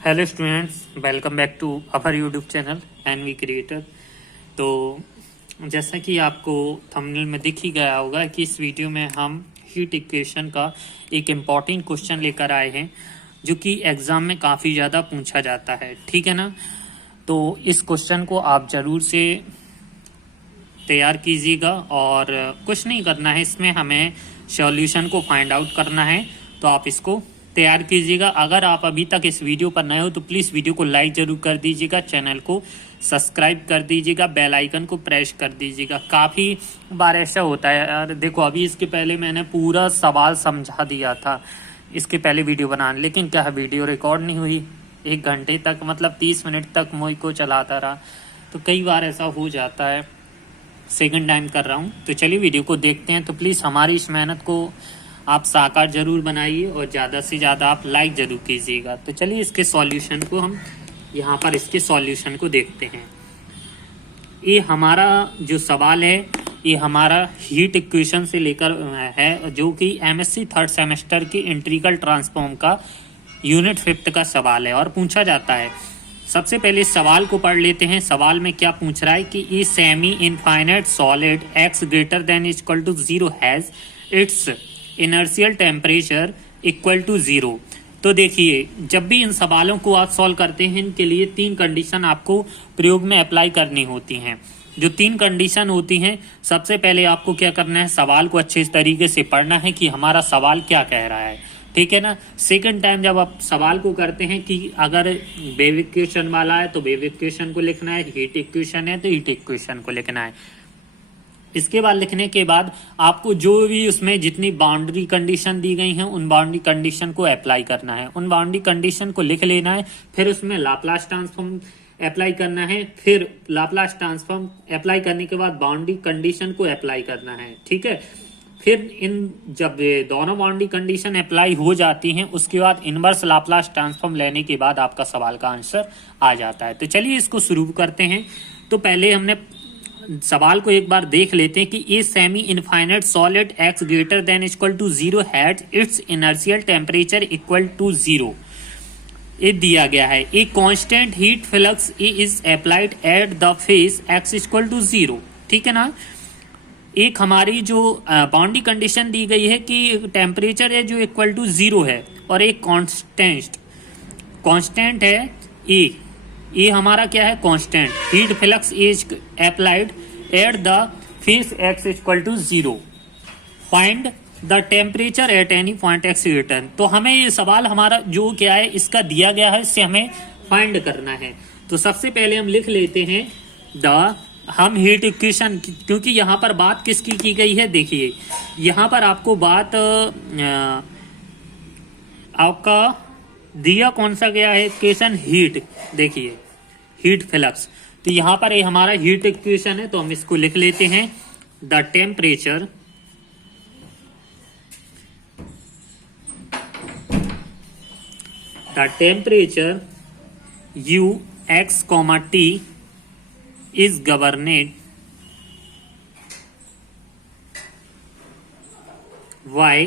Hello students, welcome back to our YouTube channel NV creator. तो जैसा कि आपको थंबनेल में दिख ही गया होगा कि इस वीडियो में हम हीट इक्वेशन का एक इम्पॉर्टेंट क्वेश्चन लेकर आए हैं जो कि एग्ज़ाम में काफ़ी ज़्यादा पूछा जाता है। ठीक है ना। तो इस क्वेश्चन को आप ज़रूर से तैयार कीजिएगा और कुछ नहीं करना है, इसमें हमें सॉल्यूशन को फाइंड आउट करना है। तो आप इसको तैयार कीजिएगा। अगर आप अभी तक इस वीडियो पर नए हो तो प्लीज़ वीडियो को लाइक ज़रूर कर दीजिएगा, चैनल को सब्सक्राइब कर दीजिएगा, बेल आइकन को प्रेस कर दीजिएगा। काफ़ी बार ऐसा होता है यार, देखो अभी इसके पहले मैंने पूरा सवाल समझा दिया था इसके पहले वीडियो बनाने, लेकिन क्या है वीडियो रिकॉर्ड नहीं हुई। 1 घंटे तक मतलब 30 मिनट तक मुझ को चलाता रहा, तो कई बार ऐसा हो जाता है। सेकंड टाइम कर रहा हूँ। तो चलिए वीडियो को देखते हैं। तो प्लीज़ हमारी इस मेहनत को आप साकार जरूर बनाइए और ज़्यादा से ज़्यादा आप लाइक जरूर कीजिएगा। तो चलिए इसके सॉल्यूशन को हम यहाँ पर इसके सॉल्यूशन को देखते हैं। ये हमारा जो सवाल है ये हमारा हीट इक्वेशन से लेकर है, जो कि एमएससी थर्ड सेमेस्टर के इंटीग्रल ट्रांसफॉर्म का यूनिट 5 का सवाल है और पूछा जाता है। सबसे पहले इस सवाल को पढ़ लेते हैं। सवाल में क्या पूछ रहा है कि ई semi infinite solid x greater than equal to 0 has its inertial temperature equal to 0। तो देखिए, जब भी इन सवालों को आप सॉल्व करते हैं इनके लिए 3 कंडीशन आपको प्रयोग में अप्लाई करनी होती हैं। जो 3 कंडीशन होती हैं, सबसे पहले आपको क्या करना है, सवाल को अच्छे तरीके से पढ़ना है कि हमारा सवाल क्या कह रहा है। ठीक है ना। सेकंड टाइम जब आप सवाल को करते हैं कि अगर वेव इक्वेशन वाला है तो वेव इक्वेशन को लिखना है, हीट इक्वेशन है तो हीट इक्वेशन को लिखना है। इसके बाद लिखने के बाद आपको जो भी उसमें जितनी बाउंड्री कंडीशन दी गई हैं उन बाउंड्री कंडीशन को अप्लाई करना है, उन बाउंड्री कंडीशन को लिख लेना है। फिर उसमें लाप्लास ट्रांसफॉर्म अप्लाई करना है, फिर लाप्लास ट्रांसफॉर्म अप्लाई करने के बाद बाउंड्री कंडीशन को अप्लाई करना है। ठीक है। फिर इन जब दोनों बाउंड्री कंडीशन अप्लाई हो जाती हैं उसके बाद इनवर्स लाप्लास ट्रांसफॉर्म लेने के बाद आपका सवाल का आंसर आ जाता है। तो चलिए इसको शुरू करते हैं। तो पहले हमने सवाल को एक बार देख लेते हैं कि a semi infinite solid x greater than equal to 0 has its inertial temperature equal to 0। ये दिया गया है। A constant heat flux a is applied at the face x equal to 0। ठीक है ना। एक हमारी जो बाउंड्री कंडीशन दी गई है कि टेम्परेचर है जो इक्वल टू 0 है और एक कांस्टेंट है ए। ये हमारा क्या है, constant. Heat flux is applied at the face x equal to 0। Find the temperature at any point x greater. तो हमें ये सवाल हमारा जो क्या है इसका दिया गया है, इससे हमें फाइंड करना है। तो सबसे पहले हम लिख लेते हैं हम हीट इक्वेशन, क्योंकि यहाँ पर बात किसकी की गई है। देखिए यहाँ पर आपको बात आपका दिया कौन सा गया है इक्वेशन, हीट। देखिए हीट फ्लक्स, तो यहाँ पर ये हमारा हीट इक्वेशन है, तो हम इसको लिख लेते हैं the temperature u x, t is governed by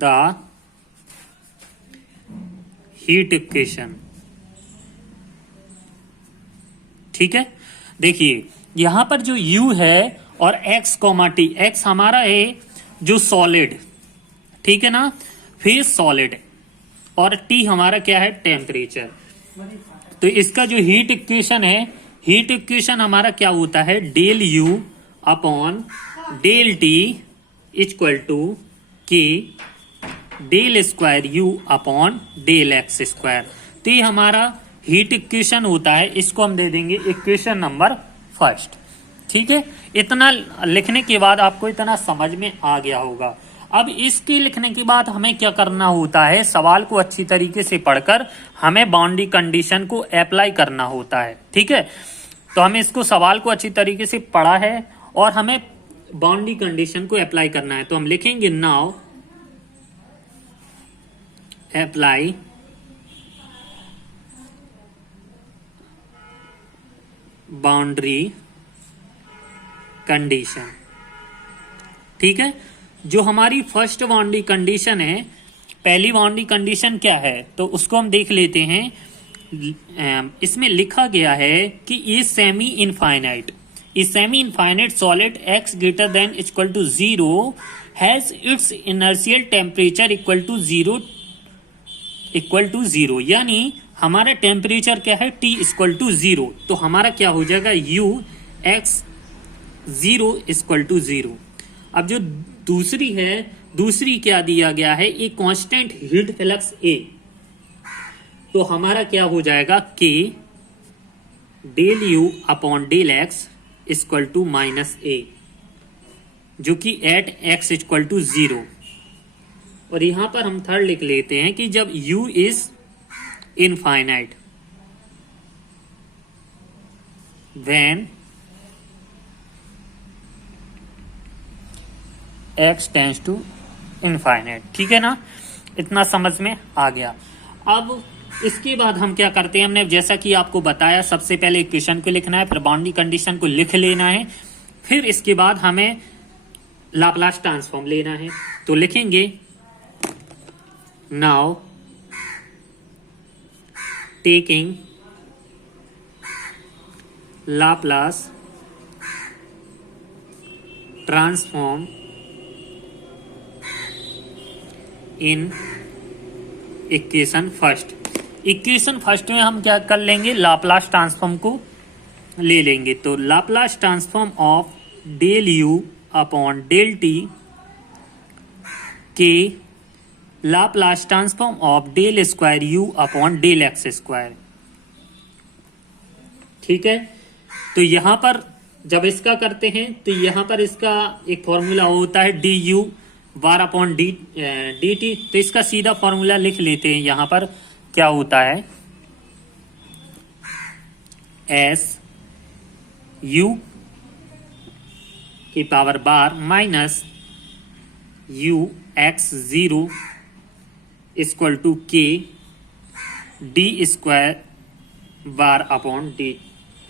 the heat equation. ठीक है। देखिए यहां पर जो u है और x, t, x हमारा है जो सॉलिड, ठीक है ना, फेस सॉलिड, और t हमारा क्या है, टेम्परेचर। तो इसका जो हीट इक्वेशन है, हीट इक्वेशन हमारा क्या होता है, del u upon del t equal to k del square u upon del x square. तो ये हमारा हीट इक्वेशन होता है, इसको हम दे देंगे इक्वेशन नंबर 1। ठीक है। इतना लिखने के बाद आपको इतना समझ में आ गया होगा। अब इसके लिखने के बाद हमें क्या करना होता है, सवाल को अच्छी तरीके से पढ़कर हमें बाउंड्री कंडीशन को अप्लाई करना होता है। ठीक है। तो हमें इसको सवाल को अच्छी तरीके से पढ़ा है और हमें बाउंड्री कंडीशन को अप्लाई करना है। तो हम लिखेंगे नाउ अप्लाई बाउंड्री कंडीशन। ठीक है। जो हमारी फर्स्ट बाउंड्री कंडीशन है, पहली बाउंड्री कंडीशन क्या है, तो उसको हम देख लेते हैं। इसमें लिखा गया है कि is semi infinite solid x greater than equal to 0 has its inertial temperature equal to zero, यानी हमारा टेम्परेचर क्या है, T इक्वल टू 0। तो हमारा क्या हो जाएगा, u x 0 इक्वल टू 0। अब जो दूसरी क्या दिया गया है, एक कांस्टेंट हीट फ्लक्स A, तो हमारा क्या हो जाएगा, k del u upon del x equal to minus a, जो कि एट x इक्वल टू 0। और यहां पर हम थर्ड लिख लेते हैं कि जब u is infinite, when x tends to infinite. ठीक है ना, इतना समझ में आ गया। अब इसके बाद हम क्या करते हैं, हमने जैसा कि आपको बताया, सबसे पहले इक्वेशन को लिखना है, फिर बाउंड्री कंडीशन को लिख लेना है, फिर इसके बाद हमें लाप्लास ट्रांसफॉर्म लेना है। तो लिखेंगे now taking Laplace transform in equation first में हम क्या कर लेंगे, लाप्लास ट्रांसफॉर्म को ले लेंगे। तो Laplace transform of del u upon del t k Laplace transform of del square u upon del x square. ठीक है, तो यहां पर जब इसका करते हैं तो यहां पर इसका एक फॉर्मूला होता है D you bar upon D T. तो इसका सीधा फॉर्मूला लिख लेते हैं। यहां पर क्या होता है, एस यू की power bar minus u x 0 equal to k d square bar upon d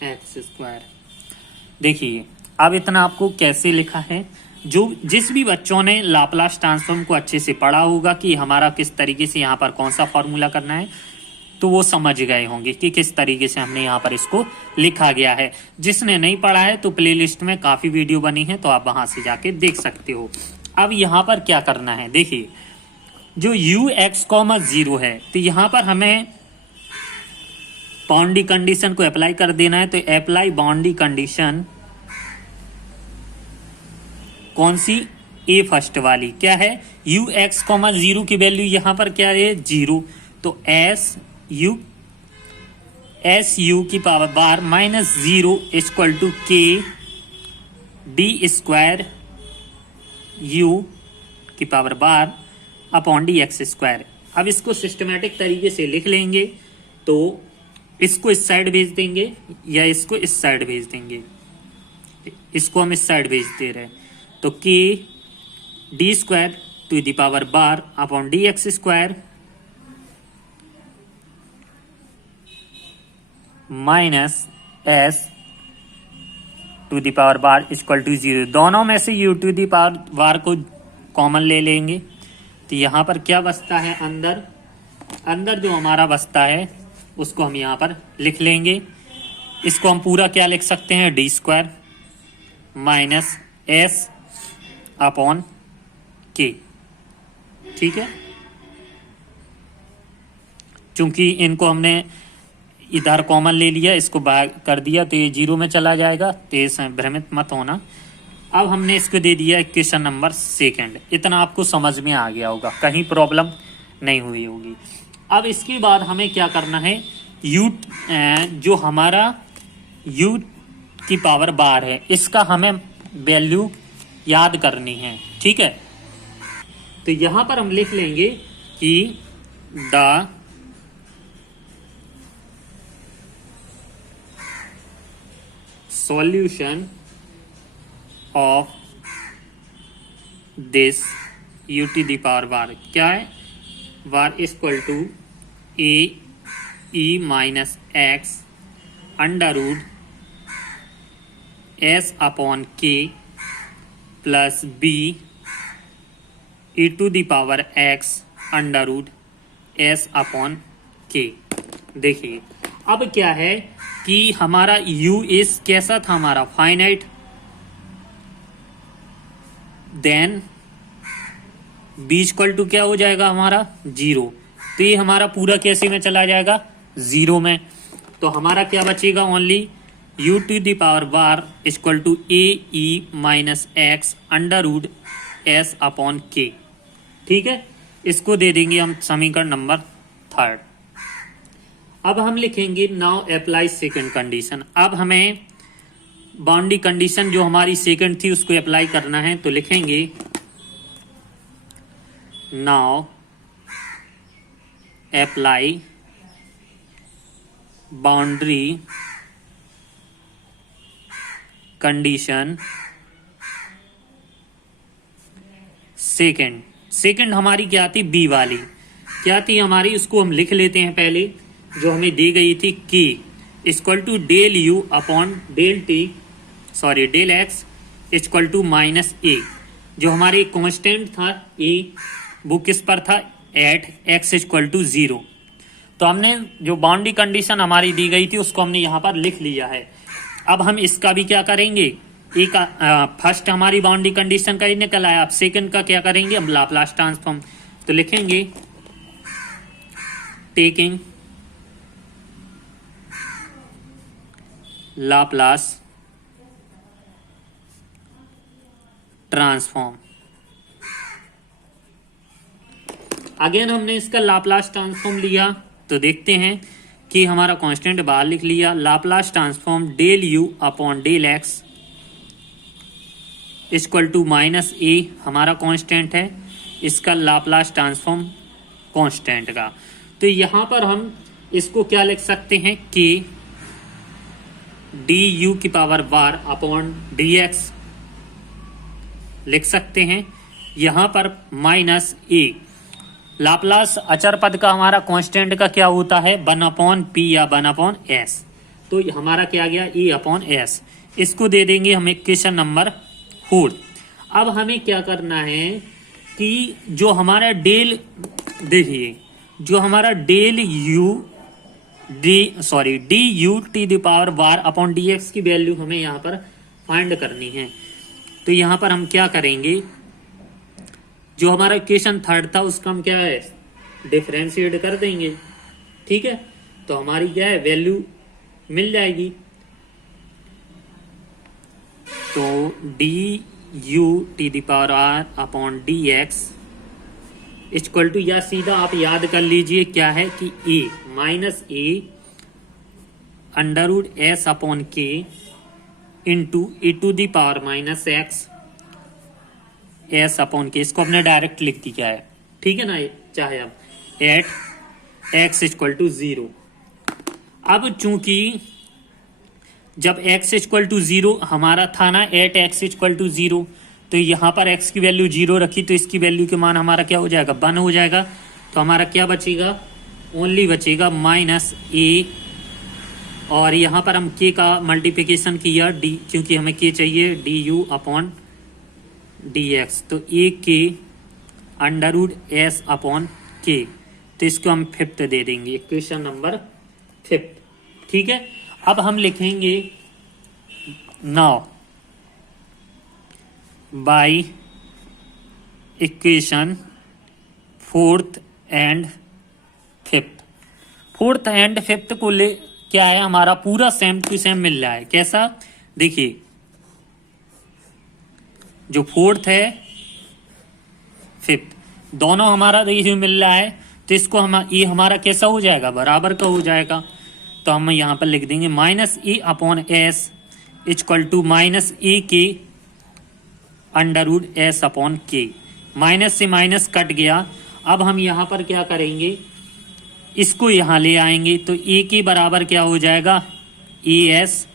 x square. देखिए अब इतना आपको कैसे लिखा है, जिस भी बच्चों ने लाप्लास ट्रांसफॉर्म को अच्छे से पढ़ा होगा कि हमारा किस तरीके से यहाँ पर कौन सा फॉर्मूला करना है, तो वो समझ गए होंगे कि किस तरीके से हमने यहाँ पर इसको लिखा गया है। जिसने नहीं पढ़ा है तो प्लेलिस्ट में काफी वीडियो बनी है, तो आप वहां से जाके देख सकते हो। अब यहाँ पर क्या करना है, देखिए जो u x, 0 है, तो यहाँ पर हमें बाउंड्री कंडीशन को अप्लाई कर देना है। तो अप्लाई बाउंड्री कंडीशन कौन सी, ए फर्स्ट वाली, क्या है, u x, 0 की वैल्यू यहाँ पर क्या है, 0। तो एस यू की power bar minus 0 equal to k d square u की power bar upon d x square. अब इसको सिस्टमैटिक तरीके से लिख लेंगे। तो इसको इस साइड भेज देंगे या इसको इस साइड भेज देंगे, इसको हम इस साइड भेज दे रहे हैं। तो k d square to the power bar upon d x square minus s to the power bar equal to 0। दोनों में से u to the power bar को कॉमन ले लेंगे। तो यहाँ पर क्या बचता है, अंदर जो हमारा बचता है उसको हम यहाँ पर लिख लेंगे। इसको हम पूरा क्या लिख सकते हैं, D square minus S upon k. ठीक है, चूंकि इनको हमने इधर कॉमन ले लिया, इसको बाहर कर दिया तो ये 0 में चला जाएगा, तो इसमें भ्रमित मत होना। अब हमने इसको दे दिया इक्वेशन नंबर 2। इतना आपको समझ में आ गया होगा, कहीं प्रॉब्लम नहीं हुई होगी। अब इसके बाद हमें क्या करना है, u जो हमारा u की पावर बार है, इसका हमें वैल्यू याद करनी है। ठीक है, तो यहां पर हम लिख लेंगे कि the solution of this u to the power bar क्या है, bar equal to A e minus x under root s upon k plus B e to the power x under root s upon k. देखिए अब क्या है कि हमारा you इस कैसा था, हमारा finite, then b equal to क्या हो जाएगा हमारा 0। तो ये हमारा पूरा कैसे में चला जाएगा 0 में। तो हमारा क्या बचेगा only u to the power bar equal to A e minus x under root s upon k. ठीक है, इसको दे देंगे हम समीकरण नंबर 3। अब हम लिखेंगे नाउ अप्लाई सेकंड कंडीशन। अब हमें बाउंड्री कंडीशन जो हमारी सेकंड थी उसको अप्लाई करना है। तो लिखेंगे now apply boundary condition second हमारी क्या थी, बी वाली क्या थी हमारी, उसको हम लिख लेते हैं पहले। जो हमें दी गई थी के equal to del u upon del t del x equal to minus A. जो हमारे कांस्टेंट था ए, वो किस पर था, एट एक्स इक्वल टू 0। तो हमने जो बाउंड्री कंडीशन हमारी दी गई थी उसको हमने यहाँ पर लिख लिया है। अब हम इसका भी क्या करेंगे, एक फर्स्ट हमारी बाउंड्री कंडीशन का ही निकल आया, अब सेकंड का क्या करेंगे हम, लाप्लास ट्रांसफॉर्म। तो लिखेंगे टेकिंग लाप्लास ट्रांसफॉर्म। अगेन हमने इसका लाप्लास ट्रांसफॉर्म लिया, तो देखते हैं कि हमारा कांस्टेंट बाहर लिख लिया, Laplace transform del u upon del x equal to minus A हमारा कांस्टेंट है, इसका लाप्लास ट्रांसफॉर्म कांस्टेंट का। तो यहां पर हम इसको क्या लिख सकते हैं, के डी यू की power bar upon d x लिख सकते हैं। यहां पर माइनस ए, लाप्लास अचर पद का हमारा कांस्टेंट का क्या होता है, 1 अपॉन पी या 1 अपॉन एस। तो हमारा क्या गया, ए अपॉन एस। इसको दे देंगे हम इक्वेशन नंबर 4। अब हमें क्या करना है कि जो हमारा डेल, देखिए जो हमारा del u d u t the power bar upon d x की वैल्यू हमें यहाँ पर फाइंड करनी है। तो यहाँ पर हम क्या करेंगे, जो हमारा इक्वेशन 3 था उसका हम क्या है, डिफरेंशिएट कर देंगे। ठीक है, तो हमारी क्या है, वैल्यू मिल जाएगी। तो d u t the power r upon d x equal to, या सीधा आप याद कर लीजिए क्या है कि a minus a under root s upon k into a to the power minus x s upon k. इसको हमने डायरेक्ट लिख दिया है, ठीक है ना, चाहे अब एट एक्स इक्वल टू 0। अब चूंकि जब x इक्वल टू 0 हमारा था ना, एट एक्स इक्वल टू 0, तो यहाँ पर x की वैल्यू 0 रखी, तो इसकी वैल्यू के मान हमारा क्या हो जाएगा, 1 हो जाएगा। तो हमारा क्या बचेगा, ओनली बचेगा माइनस ए, और यहाँ पर हम k का मल्टीप्लिकेशन किया d, क्योंकि हमें k चाहिए, D you upon d x. तो ए k under root s upon के। तो इसको हम 5th दे देंगे, इक्वेशन नंबर 5। ठीक है, अब हम लिखेंगे now by equation 4th and 5th। 4th and 5th को ले क्या है, हमारा पूरा सेम टू सेम मिल रहा है। कैसा, देखिए जो 4th है 5th दोनों हमारा देखिए मिल रहा है, तो इसको हम ये हमारा कैसा हो जाएगा, बराबर का हो जाएगा। तो हम यहाँ पर लिख देंगे minus A upon s equal to minus A k under root s upon k. Minus से माइनस कट गया। अब हम यहाँ पर क्या करेंगे, इसको यहाँ ले आएंगे, तो ए के बराबर क्या हो जाएगा, ए एस।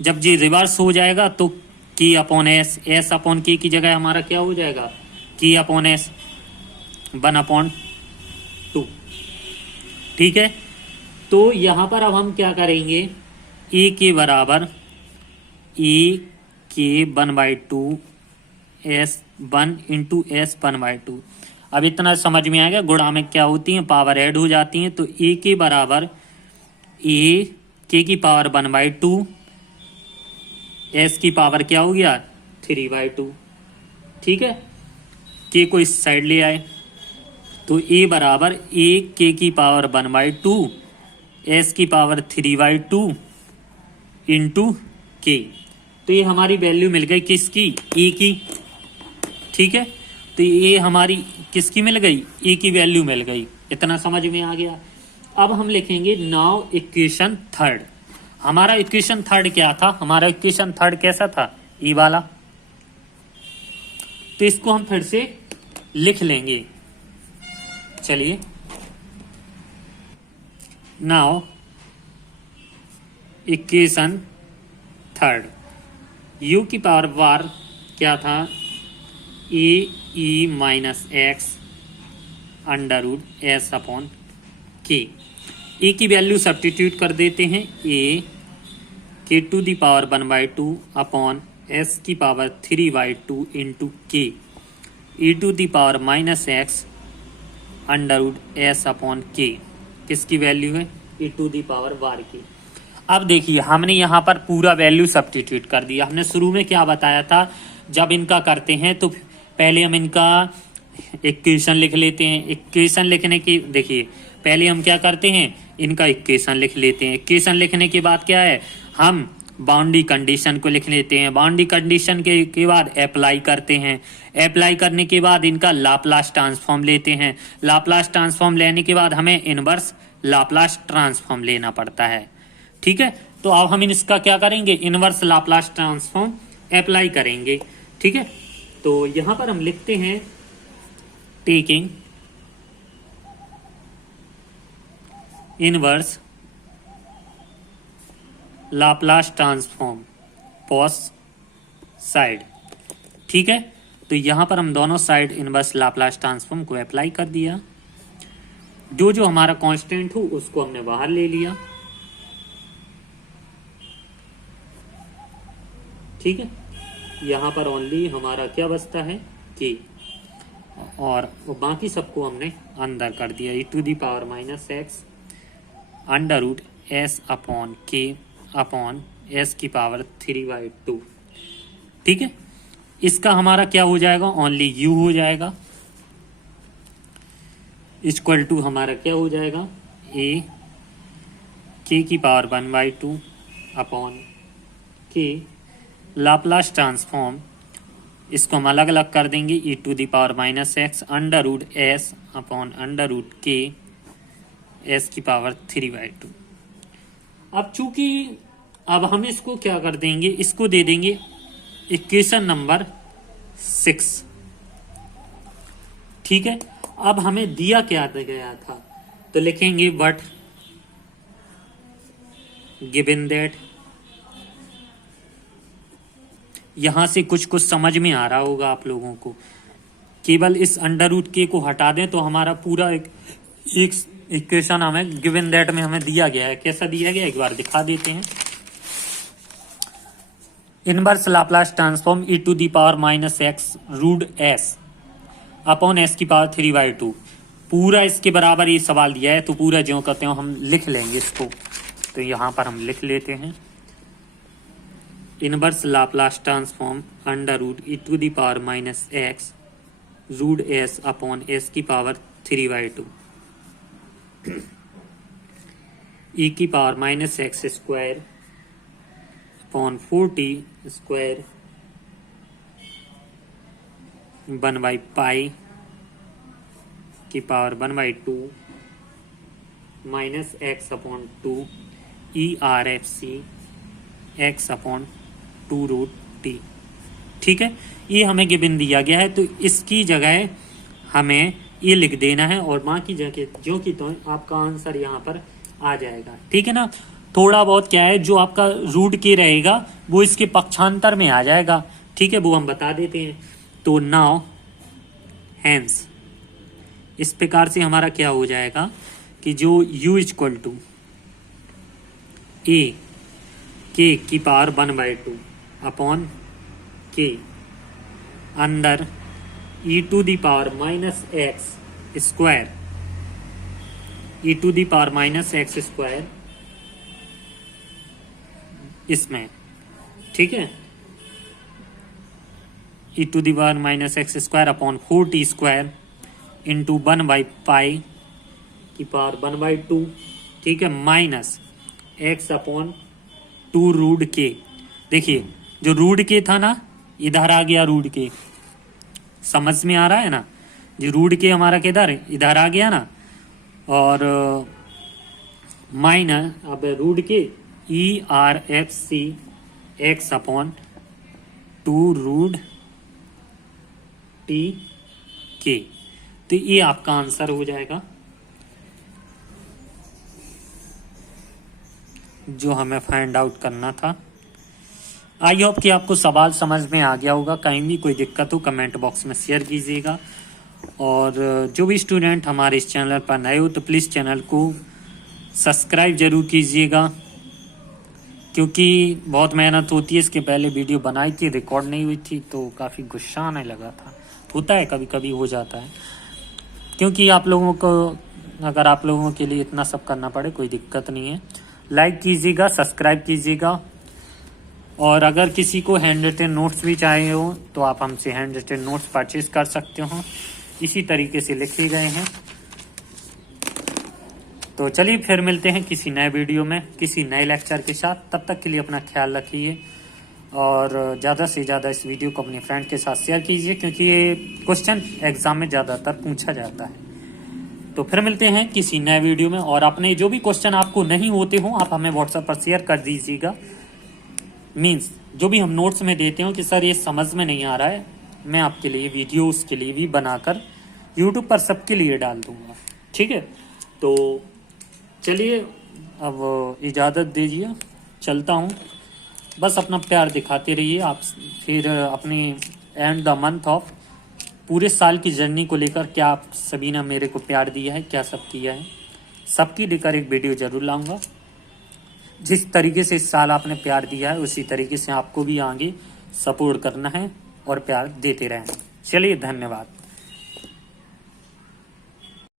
जब ये रिवर्स हो जाएगा तो के अपॉन एस, एस अपॉन के की जगह हमारा क्या हो जाएगा, के अपॉन एस 1/2। ठीक है, तो यहाँ पर अब हम क्या करेंगे, ए के बराबर ए के 1/2 एस 1 इंटू एस 1/2। अब इतना समझ में आ गया, गुणा में क्या होती है, पावर ऐड हो जाती है। तो ए के बराबर ए के की पावर 1/2, एस की पावर क्या हो गया 3/2। ठीक है, के को इस साइड ले आए तो ए बराबर ए के की पावर 1/2 एस की पावर 3/2 इंटू के। तो ये हमारी वैल्यू मिल गई किसकी, ए की। ठीक है, तो ये हमारी किसकी मिल गई, ए की वैल्यू मिल गई। इतना समझ में आ गया। अब हम लिखेंगे नाउ इक्वेशन थर्ड। हमारा इक्वेशन थर्ड क्या था, हमारा इक्वेशन थर्ड कैसा था, ई वाला। तो इसको हम फिर से लिख लेंगे। चलिए, नाउ इक्वेशन थर्ड, यू की पावर बार क्या था, A e minus x under root s upon k. A की वैल्यू सब्स्टिट्यूट कर देते हैं, A k to the power 1/2 upon s की power 3/2 into k e to the power minus x under root s upon k. किसकी value है, e to the power बार की। अब देखिए, हमने यहाँ पर पूरा वैल्यू सब्स्टिट्यूट कर दिया। हमने शुरू में क्या बताया था, जब इनका करते हैं तो पहले हम इनका इक्वेशन लिख लेते हैं। इक्वेशन लिखने की, देखिए पहले हम क्या करते हैं, इनका इक्वेशन लिख लेते हैं। इक्वेशन लिखने के बाद क्या है, हम बाउंड्री कंडीशन को लिख लेते हैं। बाउंड्री कंडीशन के बाद अप्लाई करते हैं। अप्लाई करने के बाद इनका लाप्लास ट्रांसफॉर्म लेते हैं। लाप्लास ट्रांसफॉर्म लेने के बाद हमें इनवर्स लाप्लास ट्रांसफॉर्म लेना पड़ता है। ठीक है, तो अब हम इसका क्या करेंगे, इनवर्स लाप्लास ट्रांसफॉर्म अप्लाई करेंगे। ठीक है, तो यहां पर हम लिखते हैं taking inverse Laplace transform both side. ठीक है, तो यहां पर हम दोनों साइड इनवर्स लाप्लास ट्रांसफॉर्म को अप्लाई कर दिया। जो जो हमारा कांस्टेंट हो उसको हमने बाहर ले लिया। ठीक है, यहां पर ओनली हमारा क्या बचता है, के, और बाकी सबको हमने अंदर कर दिया। E to the power minus x under root s upon k upon s की पावर 3/2। ठीक है, इसका हमारा क्या हो जाएगा, ओनली यू हो जाएगा, इक्वल टू हमारा क्या हो जाएगा, ए के की power 1/2 upon k Laplace transform, इसको हम अलग अलग कर देंगे, e to the power minus x under root s upon under root k s की पावर 3/2। अब चूंकि अब हम इसको क्या कर देंगे, इसको दे देंगे इक्वेशन नंबर 6। ठीक है, अब हमें दिया क्या गया था, तो लिखेंगे बट गिवन दैट। यहां से कुछ कुछ समझ में आ रहा होगा आप लोगों को। केवल इस अंडर रूट के को हटा दें तो हमारा पूरा एक इक्वेशन हमें गिवन दैट में हमें दिया गया है। कैसा दिया गया, एक बार दिखा देते हैं। Inverse Laplace transform e to the power minus x root s upon s की पावर 3/2। पूरा इसके बराबर ये सवाल दिया है, तो पूरा ज्यों कहते हो हम लिख लेंगे इसको। तो यहां पर हम लिख लेते हैं inverse Laplace transform under root e to the power minus x root s upon s की पावर 3/2 ई की power minus x square upon 4t square 1/पाई की power 1/2 minus x upon 2 ERFC x upon 2√t। ठीक है, ये हमें given दिया गया है, तो इसकी जगह हमें ये लिख देना है और बाकी जगह जो कि तो आपका आंसर यहाँ पर आ जाएगा। ठीक है ना, थोड़ा बहुत क्या है, जो आपका रूट के रहेगा वो इसके पक्षांतर में आ जाएगा। ठीक है, वो हम बता देते हैं। तो नाउ हैंस इस प्रकार से हमारा क्या हो जाएगा कि जो u equal to A k की पावर 1/2 अपॉन के अंदर e to the power minus x square, e to the power minus x square इसमें, ठीक है, e to the power minus x square upon 4t square into 1/पाई की power 1/2, ठीक है, minus x upon 2 root के। देखिए जो रूट के था ना, इधर आ गया रूट के, समझ में आ रहा है ना, जो रूट के हमारा किधर इधर आ गया ना, और माइनस अब root k ERFC x upon 2 root t k. तो ये आपका आंसर हो जाएगा जो हमें फाइंड आउट करना था। आई होप कि आपको सवाल समझ में आ गया होगा। कहीं भी कोई दिक्कत हो कमेंट बॉक्स में शेयर कीजिएगा, और जो भी स्टूडेंट हमारे इस चैनल पर नए हो तो प्लीज़ चैनल को सब्सक्राइब जरूर कीजिएगा, क्योंकि बहुत मेहनत होती है। इसके पहले वीडियो बनाई थी, रिकॉर्ड नहीं हुई थी, तो काफ़ी गुस्सा आने लगा था। होता है, कभी कभी हो जाता है, क्योंकि आप लोगों को, अगर आप लोगों के लिए इतना सब करना पड़े कोई दिक्कत नहीं है। लाइक कीजिएगा, सब्सक्राइब कीजिएगा, और अगर किसी को हैंड रिटन नोट्स भी चाहिए हो तो आप हमसे हैंड रिटन नोट्स परचेज कर सकते हो, इसी तरीके से लिखे गए हैं। तो चलिए फिर मिलते हैं किसी नए वीडियो में किसी नए लेक्चर के साथ। तब तक के लिए अपना ख्याल रखिए, और ज़्यादा से ज़्यादा इस वीडियो को अपने फ्रेंड के साथ शेयर कीजिए, क्योंकि ये क्वेश्चन एग्जाम में ज़्यादातर पूछा जाता है। तो फिर मिलते हैं किसी नए वीडियो में, और अपने जो भी क्वेश्चन आपको नहीं होते हो आप हमें व्हाट्सएप पर शेयर कर दीजिएगा। मीन्स जो भी हम नोट्स में देते हो कि सर ये समझ में नहीं आ रहा है, मैं आपके लिए वीडियोस के लिए भी बनाकर यूट्यूब पर सबके लिए डाल दूंगा, ठीक है। तो चलिए अब इजाज़त दीजिए, चलता हूँ। बस अपना प्यार दिखाते रहिए आप, फिर अपनी एंड द मंथ ऑफ पूरे साल की जर्नी को लेकर क्या आप सभी ने मेरे को प्यार दिया है, क्या सब किया है, सबकी लेकर एक वीडियो जरूर लाऊंगा। जिस तरीके से इस साल आपने प्यार दिया है उसी तरीके से आपको भी आगे सपोर्ट करना है और प्यार देते रहना। चलिए, धन्यवाद।